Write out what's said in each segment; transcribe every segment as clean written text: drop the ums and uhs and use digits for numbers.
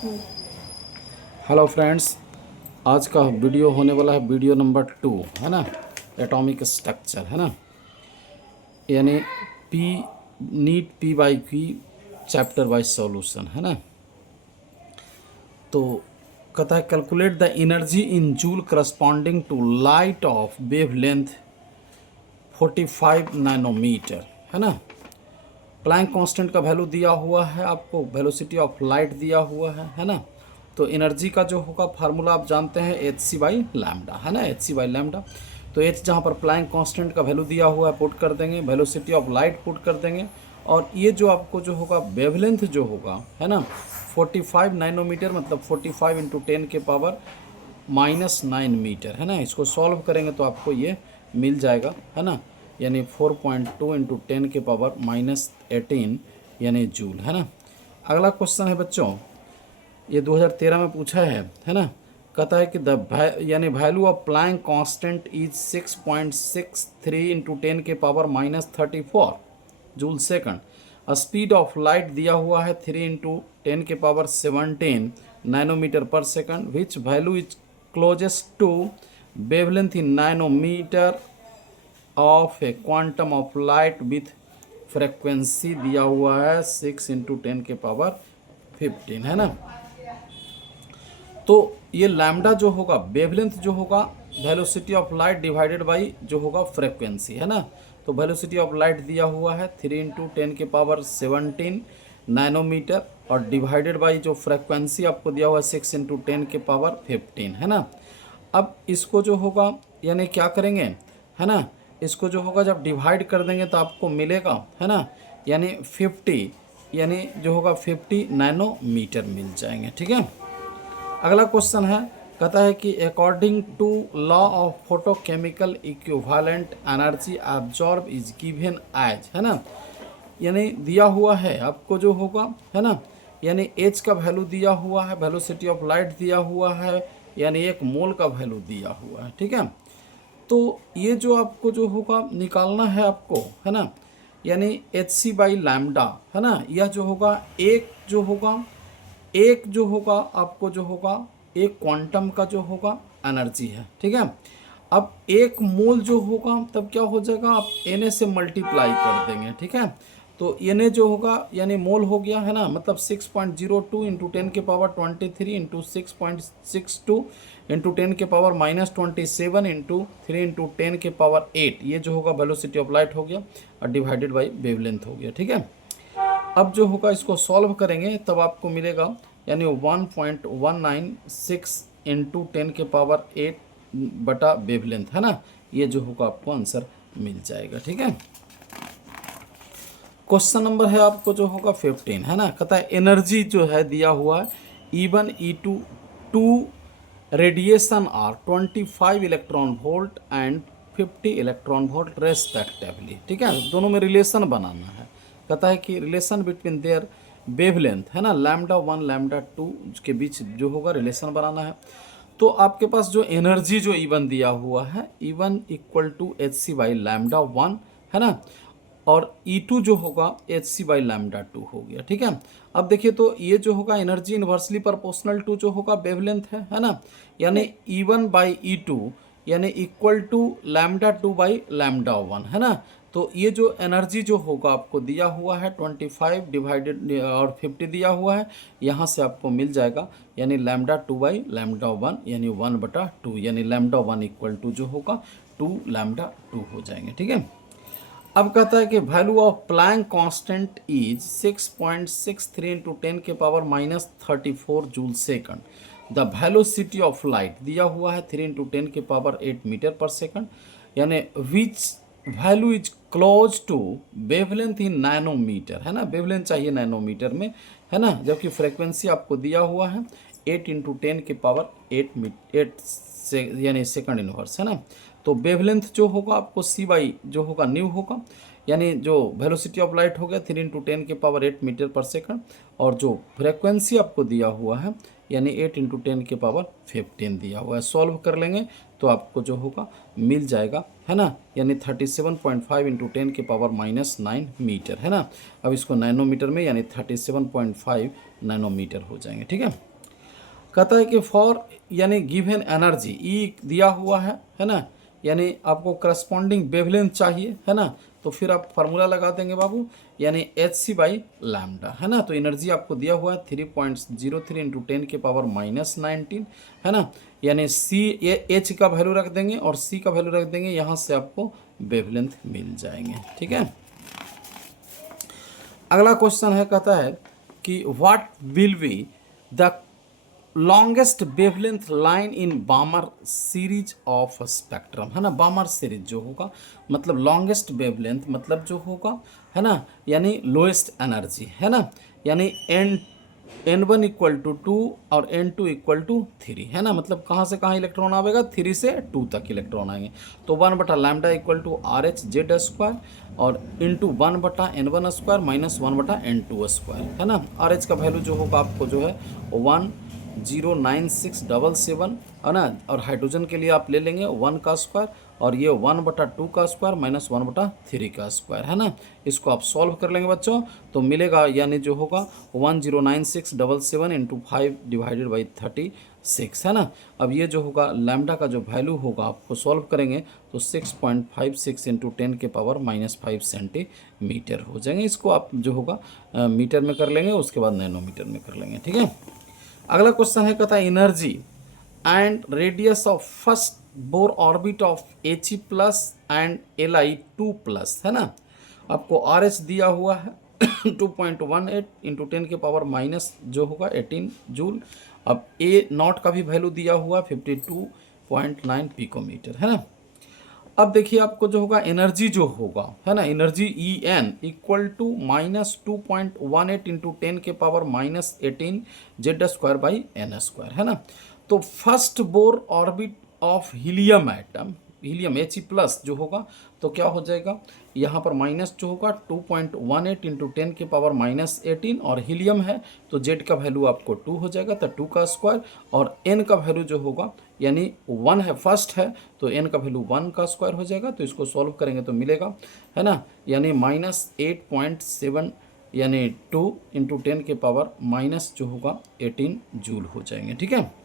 Hello friends, आज का video होने वाला है वीडियो नंबर 2, है ना। एटॉमिक स्ट्रक्चर, है ना, यानी P NEET P Y Q chapter wise solution, है ना। तो कहता है calculate the energy in joule corresponding to light of wavelength 45 nanometre, है ना। प्लैंक कांस्टेंट का वैल्यू दिया हुआ है आपको, वेलोसिटी ऑफ लाइट दिया हुआ है ना। तो एनर्जी का जो होगा फार्मूला आप जानते हैं एच सी बाई लैम्डा, है ना, एच सी बाई लैम्डा। तो एच जहाँ पर प्लैंक कांस्टेंट का वैल्यू दिया हुआ है पुट कर देंगे, वेलोसिटी ऑफ लाइट पुट कर देंगे, और ये जो आपको जो होगा वेवलेंथ जो होगा, है ना, 45 नैनोमीटर, मतलब 45 इंटू 10 के पावर -9 मीटर, है ना। इसको सॉल्व करेंगे तो आपको ये मिल जाएगा, है ना, यानी 4.2 इंटू 10 के पावर -18 यानी जूल, है ना। अगला क्वेश्चन है बच्चों, ये 2013 में पूछा है ना। कहता है कि यानी value of Planck constant is 6.63 into 10 के power -34 joule second. Speed of light दिया हुआ है 3 इंटू 10 के पावर 17 नैनोमीटर पर second, which value is closest to wavelength in nanometre of a quantum of light with frequency दिया हुआ है 6 into 10 के पावर 15, है ना। तो ये लैम्डा जो होगा वेवलेंथ जो होगा velocity of light divided by जो होगा फ्रेक्वेंसी, है ना। तो वेलोसिटी ऑफ लाइट दिया हुआ है 3 इंटू 10 के पावर 17 नैनोमीटर, और डिवाइडेड बाई जो फ्रेक्वेंसी आपको दिया हुआ है 6 इंटू 10 के पावर 15, है ना। अब इसको जो होगा यानी क्या करेंगे, है ना, इसको जो होगा जब डिवाइड कर देंगे तो आपको मिलेगा, है ना, यानी 50, यानी जो होगा 50 नैनोमीटर मिल जाएंगे, ठीक है। अगला क्वेश्चन है, कहता है कि according to law of photochemical equivalent energy absorb is given as, है ना, यानी दिया हुआ है आपको जो होगा, है ना, यानी एच का वैल्यू दिया हुआ है, वेलोसिटी ऑफ लाइट दिया हुआ है, यानी 1 मोल का वैल्यू दिया हुआ है, ठीक है। तो ये जो आपको जो होगा निकालना है आपको, है ना, यानी एच सी बाई लैम्डा, है ना, यह जो होगा एक जो होगा आपको जो होगा एक क्वांटम का जो होगा एनर्जी है, ठीक है। अब 1 मोल जो होगा तब क्या हो जाएगा, आप Na से मल्टीप्लाई कर देंगे, ठीक है। तो Na जो होगा यानी मोल हो गया, है ना, मतलब 6.02 इंटू 10 के पावर 23 इंटू 6.62 इंटू 10 के पावर -27 इंटू 3 इंटू 10 के पावर 8, ये जो होगा वेलोसिटी ऑफ लाइट हो गया, और डिवाइडेड बाई वेवलेंथ हो गया, ठीक है। अब जो होगा इसको सॉल्व करेंगे तब आपको मिलेगा यानी 1.196 इंटू 10 के पावर 8 बटा वेवलेंथ, है ना। ये जो होगा आपको आंसर मिल जाएगा, ठीक है। क्वेश्चन नंबर है आपको जो होगा 15, है ना। कहता है एनर्जी जो है दिया हुआ है E1 E2 to radiation are 25 electron volt and 50 electron volt respectively, ठीक है। दोनों में रिलेशन बनाना है। कहता है कि रिलेशन बिटवीन देयर वेवलेंथ, है ना, लैम्डा 1 लैम्डा 2 के बीच जो होगा रिलेशन बनाना है। तो आपके पास जो एनर्जी जो E1 दिया हुआ है E1 equal to h c by lambda 1, है ना, और E2 जो होगा एच सी बाई लैम्डा 2 हो गया, ठीक है। अब देखिए तो ये जो होगा एनर्जी इन्वर्सली प्रोपोर्शनल टू जो होगा वेवलेंथ है ना, यानी E1 बाई E2 यानी equal to lambda 2 by lambda 1, है ना। तो ये जो एनर्जी जो होगा आपको दिया हुआ है 25 डिवाइडेड और 50 दिया हुआ है, यहाँ से आपको मिल जाएगा यानी लैम्डा 2 बाई लैम्डा 1 यानी 1/2, यानी लैम्डा 1 इक्वल टू जो होगा 2 लैम्डा 2 हो जाएंगे, ठीक है। अब कहता है कि value of Planck constant is 6.63 into 10 के power -34 joule second. The velocity of light दिया हुआ है 3 इंटू 10 के पावर 8 मीटर पर सेकंड, यानी which value is close to wavelength in nanometre, है ना, वेवलेंथ चाहिए नैनोमीटर में, है ना, जबकि फ्रीक्वेंसी आपको दिया हुआ है 8 इंटू 10 के पावर 8 से यानी सेकंड इनवर्स, है ना। तो वेवलेंथ जो होगा आपको सी बाई जो होगा न्यू होगा, यानी जो वेलोसिटी ऑफ लाइट हो गया 3 इंटू 10 के पावर 8 मीटर पर सेकंड, और जो फ्रेक्वेंसी आपको दिया हुआ है यानी 8 इंटू 10 के पावर 15 दिया हुआ है। सॉल्व कर लेंगे तो आपको जो होगा मिल जाएगा, है ना, यानी 37.5 इंटू 10 के पावर -9 मीटर, है ना। अब इसको नैनोमीटर में यानी 37.5 नैनोमीटर हो जाएंगे, ठीक है। कहता है कि फॉर यानी गिवन एनर्जी ई दिया हुआ है ना, यानी आपको करस्पॉन्डिंग वेवलेंथ चाहिए, है ना, तो फिर आप फार्मूला लगा देंगे बाबू, यानी एच सी बाई लैम्डा, है ना। तो एनर्जी आपको दिया हुआ है 3.03 इंटू 10 के पावर -19, है ना, यानी सी एच का वैल्यू रख देंगे और सी का वैल्यू रख देंगे, यहाँ से आपको वेवलेंथ मिल जाएंगे, ठीक है। अगला क्वेश्चन है, कहता है कि what will be the longest wavelength line in बामर series of spectrum, है ना। बामर सीरीज जो होगा मतलब लॉन्गेस्ट वेवलेंथ मतलब जो होगा, है ना, यानी लोएस्ट एनर्जी, है ना, यानी n1 इक्वल टू 2 और n2 इक्वल टू 3, है ना। मतलब कहाँ से कहाँ इलेक्ट्रॉन आएगा, 3 से 2 तक इलेक्ट्रॉन आएंगे। तो 1/λ इक्वल टू RH/z² और इंटू 1/n1² माइनस 1/n2², है ना। RH का वैल्यू जो होगा आपको जो है 109,677, है ना, और हाइड्रोजन के लिए आप ले लेंगे 1 का स्क्वायर और ये 1/2 का स्क्वायर माइनस 1/3 का स्क्वायर, है ना। इसको आप सॉल्व कर लेंगे बच्चों, तो मिलेगा यानी जो होगा 109,677 इंटू 5 डिवाइडेड बाई 36, है ना। अब ये जो होगा लैम्डा का जो वैल्यू होगा आपको सॉल्व करेंगे तो 6.56 इंटू 10 के पावर -5 सेंटीमीटर हो जाएंगे। इसको आप जो होगा मीटर में कर लेंगे, उसके बाद नैनोमीटर में कर लेंगे, ठीक है। अगला क्वेश्चन है, कहता है energy and radius of first bore orbit of He plus and Li2+, है ना। आपको RH दिया हुआ है 2.18 इंटू 10 के पावर माइनस जो होगा 18 जूल। अब A0 का भी वैल्यू दिया हुआ 52.9 पिकोमीटर, है ना। अब देखिए आपको जो होगा एनर्जी जो होगा, है ना, energy En equal to -2.18 into 10 के पावर -18 Z² बाई n², है ना। तो first bore orbit of helium atom, helium He+ जो होगा तो क्या हो जाएगा, यहाँ पर माइनस जो होगा 2.18 इंटू 10 के पावर -18 और हीलियम है तो Z का वैल्यू आपको 2 हो जाएगा, तो 2 का स्क्वायर और N का वैल्यू जो होगा यानी 1 है, फर्स्ट है तो N का वैल्यू 1 का स्क्वायर हो जाएगा। तो इसको सॉल्व करेंगे तो मिलेगा, है ना, यानी -8.7 यानी 2 इंटू 10 के पावर माइनस जो होगा 18 जूल हो जाएंगे, ठीक है।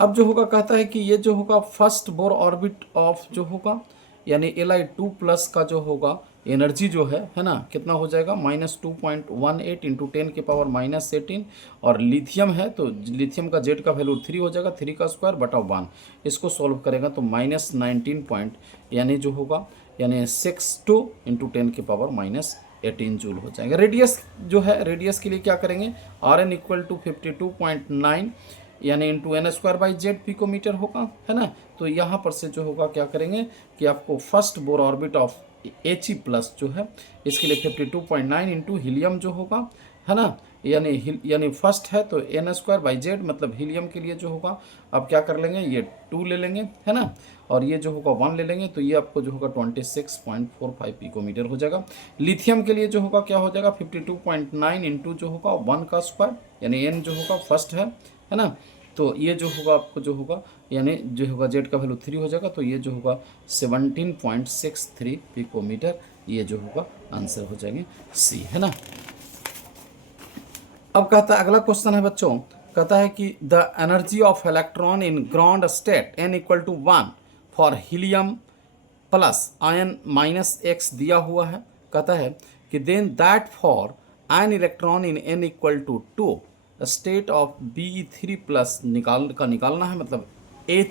अब जो होगा कहता है कि ये जो होगा फर्स्ट बोर ऑर्बिट ऑफ जो होगा यानी Li2+ का जो होगा एनर्जी जो है ना, कितना हो जाएगा -2.18 इंटू 10 के पावर -18 और लिथियम है तो लिथियम का Z का वैल्यू 3 हो जाएगा, 3 का स्क्वायर बटा 1। इसको सॉल्व करेगा तो -19 पॉइंट यानी जो होगा यानी 62 इंटू 10 के पावर -18 जूल हो जाएगा। रेडियस जो है, रेडियस के लिए क्या करेंगे, Rn इक्वल टू 52.9 यानी इंटू n²/z पिकोमीटर होगा, है ना। तो यहाँ पर से जो होगा क्या करेंगे कि आपको first bore orbit of He+ जो है इसके लिए 52.9 इंटू हीलियम जो होगा, है ना, यानी फर्स्ट है तो n²/z मतलब हीलियम के लिए जो होगा आप क्या कर लेंगे, ये 2 ले लेंगे, है ना, और ये जो होगा 1 ले लेंगे तो ये आपको जो होगा 26.45 पिकोमीटर हो जाएगा। लिथियम के लिए जो होगा क्या हो जाएगा 52.9 इंटू जो होगा 1 का स्क्वायर यानी n जो होगा फर्स्ट है ना, तो ये जो होगा आपको जो होगा यानी जो होगा Z का वैल्यू 3 हो जाएगा तो ये जो होगा 17.63 पिकोमीटर, ये जो होगा आंसर हो जाएंगे C, है ना। अब कहता है अगला क्वेश्चन है बच्चों, कहता है कि the energy of electron in ground state n equal to 1 for helium plus ion -x दिया हुआ है। कहता है कि then that for an electron in n equal to 2 state of Be3+ निकालना है, मतलब He+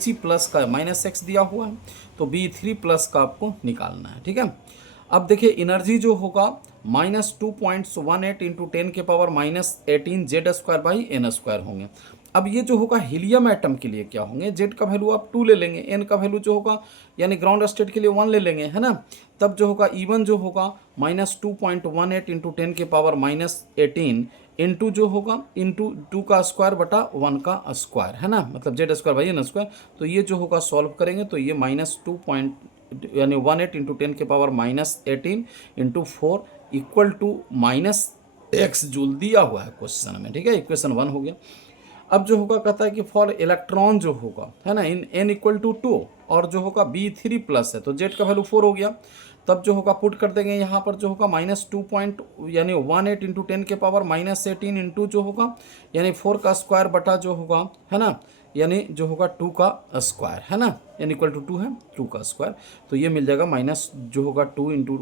का -x दिया हुआ है तो Be3+ का आपको निकालना है, ठीक है। अब देखिए एनर्जी जो होगा -2.18 इंटू 10 के पावर -18 Z² बाई n² होंगे। अब ये जो होगा हीलियम एटम के लिए क्या होंगे, Z का वैल्यू आप 2 ले लेंगे, N का वैल्यू जो होगा यानी ग्राउंड स्टेट के लिए 1 ले लेंगे, है ना। तब जो होगा E1 जो होगा -2.18 इंटू 10 के पावर -18 इंटू जो होगा इंटू 2 का स्क्वायर बटा 1 का स्क्वायर, है ना, मतलब Z² बाई n²। तो ये जो होगा सॉल्व करेंगे तो ये -2 यानी 18 इंटू 10 के power -18 into 4 equal to -x joule दिया हुआ है क्वेश्चन में, ठीक है। इक्वेशन 1 हो गया। अब जो होगा कहता है कि फॉर इलेक्ट्रॉन जो होगा, है ना, इन n इक्वल टू 2 और जो होगा Be3+ है तो Z का वैल्यू 4 हो गया। तब जो होगा पुट कर देंगे यहाँ पर जो होगा -2 पॉइंट यानी 18 इंटू 10 के पावर -18 इंटू जो होगा यानी 4 का स्क्वायर बटा जो होगा, है ना, यानी जो होगा 2 का स्क्वायर, है ना, यानी इक्वल टू 2 है, 2 का स्क्वायर। तो ये मिल जाएगा माइनस जो होगा 2 इंटू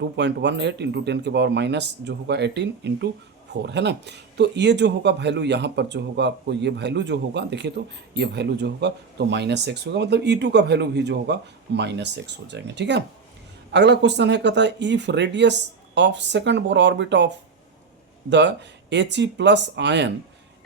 2.18 इंटू 10 के पावर माइनस जो होगा 18 इंटू 4, है ना। तो ये जो होगा वैल्यू यहाँ पर जो होगा आपको ये वैल्यू जो होगा देखिए, तो ये वैल्यू जो होगा तो -x होगा, मतलब E2 का वैल्यू भी जो होगा -x हो जाएंगे, ठीक है। अगला क्वेश्चन है, कहता है if radius of second Bohr orbit of the He plus ion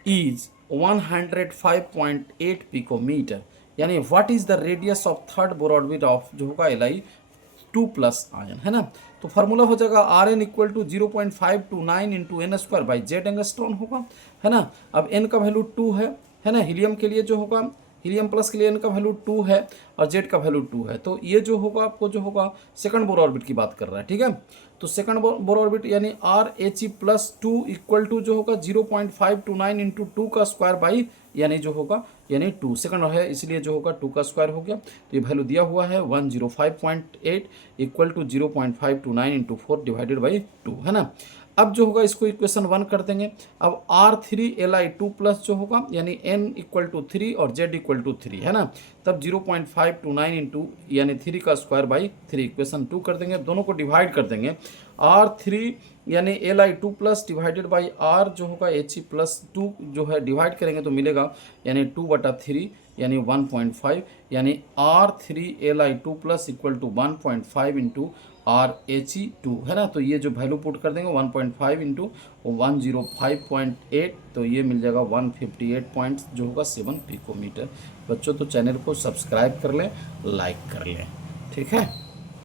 is 105.8 picometer, यानी what is the radius of third Bohr orbit of जो होगा Li2 प्लस आयन, है ना। तो फार्मूला हो जाएगा Rn equal to 0.529 into n square by z angstrom होगा, है ना। अब n का वैल्यू 2 है ना, हीलियम के लिए जो होगा, हीलियम प्लस के लिए n का वैल्यू 2 है और जेड का वैल्यू 2 है। तो ये जो होगा आपको जो होगा सेकंड बोर ऑर्बिट की बात कर रहा है, ठीक है। तो सेकंड बोर ऑर्बिट यानी RHE प्लस 2 इक्वल टू जो होगा 0.529 इंटू 2 का स्क्वायर बाई यानी जो होगा यानी 2 सेकंड है, इसलिए जो होगा 2 का स्क्वायर हो गया। तो ये वैल्यू दिया हुआ है 105.8 equal to 0.529 into 4 divided by 2, है ना। अब जो होगा इसको इक्वेशन 1 कर देंगे। अब R3Li2 प्लस जो होगा यानी n इक्वल टू 3 और z इक्वल टू 3, है ना। तब 0.529 इंटू यानी 3 का स्क्वायर बाई 3 इक्वेशन 2 कर देंगे, दोनों को डिवाइड कर देंगे। R3 यानी Li2 plus divided by R जो होगा He प्लस 2 जो है डिवाइड करेंगे तो मिलेगा यानी 2/3 यानी 1.5 यानी R3Li2 plus equal to 1.5 into RHE2, है ना। तो ये जो वैल्यू पुट कर देंगे 1.5 इंटू 105.8 तो ये मिल जाएगा 158 पॉइंट जो होगा 7 पिकोमीटर। बच्चों तो चैनल को सब्सक्राइब कर लें, लाइक कर लें, ठीक है।